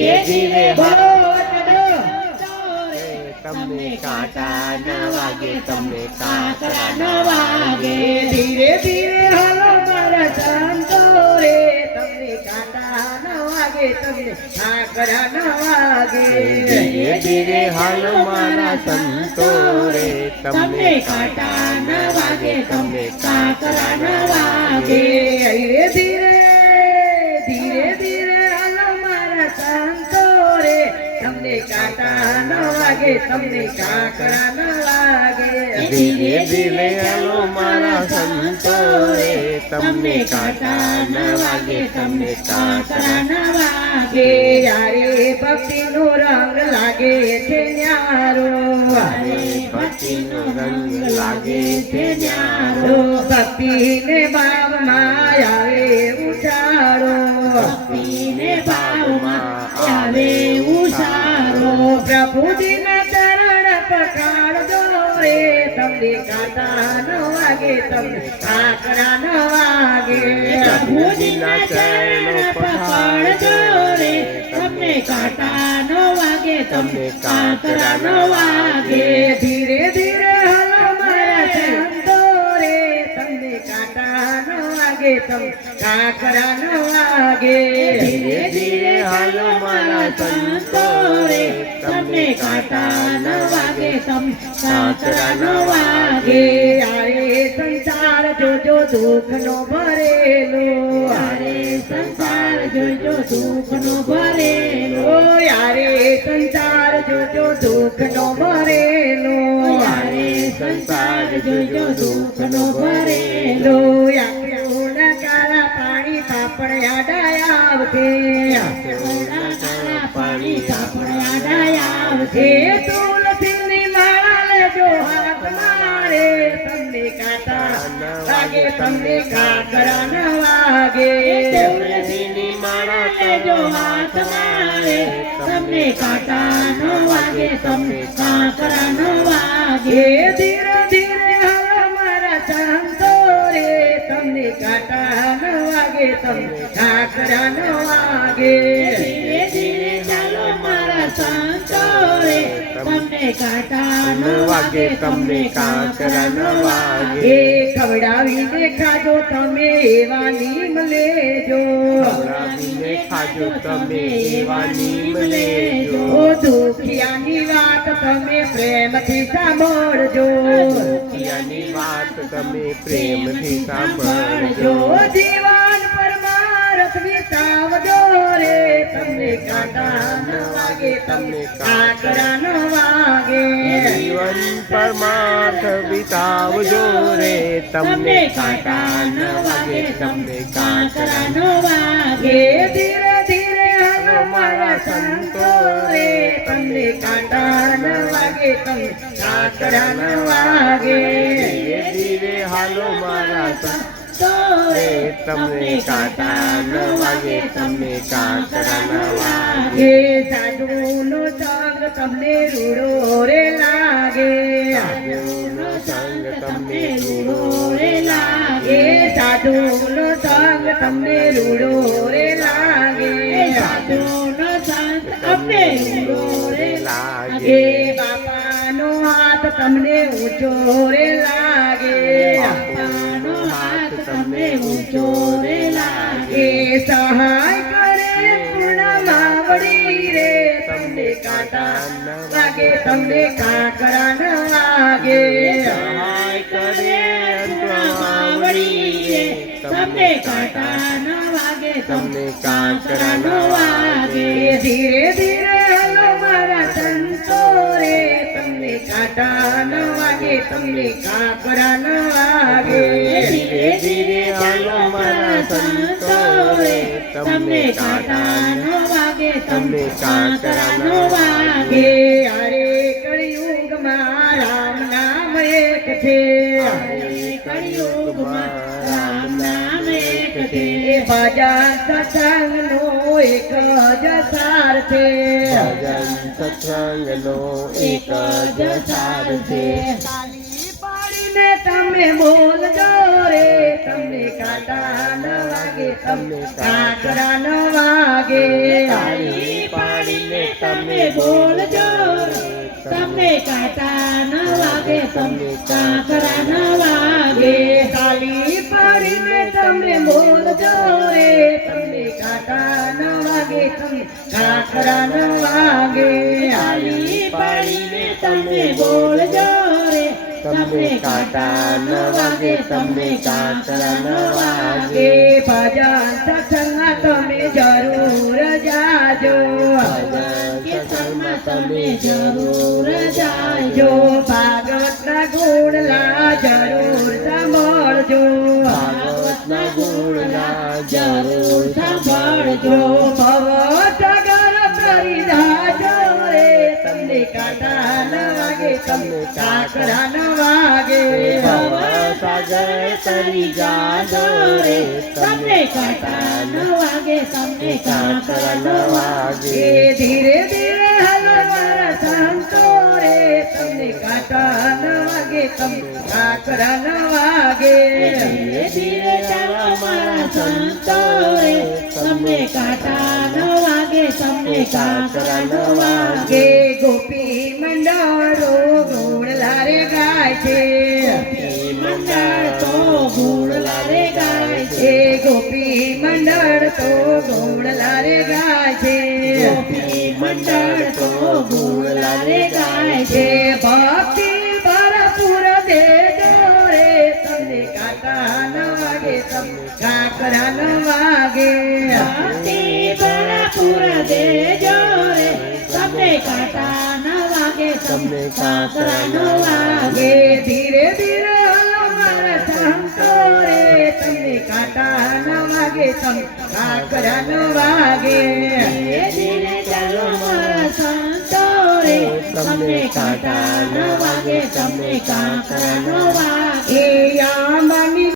ધીરે ધીરે તમને કાંટા ન વાગે, તમને કાંકરા ન વાગે. ધીરે ધીરે હાલો મારા સંતો રે, તમને કાંટા ન વાગે, તમને કાંકરા ન વાગે. ધીરે ધીરે હાલો મારા સંતો રે, તમને કાંટા ન વાગે, તમને કાંકરા ન વાગે. ધીરે ધીરે ધીરે ધીરે હાલો મારા સંતો રે, તમને કાંટા ન વાગે, તમને કાંકરા ન વાગે. ધીરે ધીરે હાલો મારા સંતો રે, તમને કાંટા ન વાગે, તમને કાંકરા ન વાગે. યારે ભક્તિનો રંગ લાગે છે ન્યારો, ભક્તિનો રંગ લાગે છે ન્યારો. ભક્તિને ભાવમાં આવે ઉછાળો, ભક્તિને ભાવમાં આવે ઉછાળો. પ્રભુજીના ચરણ પકડજો રે, તમને કાંટા ન વાગે, તમને કાંકરા ન વાગે. પ્રભુજીના ચરણ પકડજો રે, તમને કાંટા ન વાગે, તમને કાંકરા ન વાગે. ધીરે ધીરે હાલો મારા સંતો રે, તમને કાંટા ન વાગે, તમને કાંકરા ન વાગે. ધીરે ધીરે હાલો મારા સંતો રે, તમને કાંટા ન વાગે, તમને કાંકરા ન વાગે. આરે સંસાર જોજો દુઃખ નો ભરેલો, આરે સંસાર જોજો દુઃખ નો ભરેલો. યારે સંસાર જોજો દુઃખ નો ભરેલો, યારે સંસાર જોજો દુઃખ નો ભરેલો. યાત્રા કાળા પાણી પાપડ આડાયા આવશે, પાણી પાપડ આડાયા આવશે. તુલસીની માળા લેજો હાથ મારે, તમને કાંટા વાગે, તમને કાંકરા ન વાગે. તુલસીની માળા લેજો હાથ મારે, તમને કાંટા ન વાગે, તમને કાંકરા ન વાગે. ધીરે ધીરે હાલો મારા સંતો રે, તમને કાંટા ન વાગે, તમને કાંકરા ન વાગે. ધીરે ધીરે ચાલો મારા સંતો રે, તમને કાંટા ન વાગે, તમને કાંકરા ન વાગે. ખવડાવીને ખાજો તમે એવા નીમ લેજો, ખવડાવીને ખાજો તમે એવા નીમ લેજો. દુખિયાની વાત તમે પ્રેમથી સાંભળજો, દુખિયાની વાત તમે પ્રેમથી સાંભળજો. જીવન પરમારથ વિતાવજો રે, તમને કાંટા ન વાગે, તમને કાંકરા ન વાગે. જીવન પરમાર્થ વિતાવજો રે, તમને કાંટા ન વાગે, તમને કાંકરા ન વાગે. ધીરે ધીરે હાલો મારા સંતો રે, તમને કાંટા ન વાગે, તમને કાંકરા ન વાગે. ધીરે ધીરે હાલો મારા સંતો રે, તમને કાંટા ન વાગે, તમને કાંકરા ન વાગે. સાધુનો સંગ તમને રૂડો રે લાગે, સાધુનો સંગ તમને રૂડો રે લાગે. સાધુનો સંગ તમને રૂડો રે લાગે, સાધુનો સંગ તમને રૂડો રે લાગે. બાપાનો હાથ તમને ઊંચો રે લાગે, બાપાનો હાથ તમને ઊંચો રે લાગે. સહાય કરે પૂર્ણ માવડી રે, તમને કાંટા વાગે, તમને કાંકરા ન વાગે. સહાય કરે અંતમાવડી રે, તમને કાંટા ન વાગે, તમને કાંકરા ન વાગે. ધીરે ધીરે હાલો મારા સંતો રે, તમને કાંટા ન વાગે, તમને કાંકરા ન વાગે. ધીરે ધીરે હાલો મારા સંતો રે, તમને કાંટા ન વાગે, તમને કાંકરા ન વાગે. અરે કળિયુગમાં રામ નામ એક છે, કળિયુગમાં રામ નામ એક છે. ભજન સત્સંગનો એક જ સાર છે, ભજન સત્સંગનો એક જ સાર છે. પાડીને તમે બોલજો રે, તમને કાંટા ન વાગે, તમને કાંકરા ન વાગે. તાળી બોલજો તમને કાંટા ન વાગે તમને કાકરા ન વાગે ખાલી પડીને તમને બોલજો રે તમને કાંટા ન વાગે તમને કાકરા ન વાગે ખાલી પડીને તમને બોલજો રે તમને કાંટા ન વાગે તમને કાકરા ન વાગે ભજન સત્સંગમાં તમે જરૂર જાજો કીર્તનમાં તમે જરૂર જાજો ભાગવતના ગુણલા જરૂર સાંભળજો ભાગવતના ગુણલા જરૂર સાંભળજો ભવસાગર તરી જાજો રે તમને કાંટા ન વાગે તમને કાકરા ન વાગે ભવસાગર તરી જાજો રે તમને કાંટા ન વાગે તમને કાકરા ન વાગે ધીરે ધીરે હાલો મારા સંતો રે તમને કાંટા ન વાગે તમને કાકરા ન વાગે ધીરે ધીરે ચાલો મારા સંતો રે તમને કાંટા ન વાગે તમને કાકરા ન વાગે ગોપી મંડળો ગુણલા રે ગાય છે મંડળ તો ગુણલા રે ગાય છે ગોપી મંડળ તો ગુણલા રે ગાય છે ગોપી મંડળ તો ગુણલા રે ગાય છે ભક્તિ ભરપૂર દેજો રે તમને કાંટા ન વાગે તમને કાકરા ન વાગે ભક્તિ ભરપૂર દેજો રે તમને કાંટા ન વાગે તમને કાકરા ન વાગે ધીરે ધીરે હલો મારા સંતો રે તમને કાંટા ન વાગે તમને કાકરા ન વાગે ધીરે ધીરે ચાલો મારા સંતો રે તમને કાંટા ન વાગે તમને કાકરા ન વાગે આમ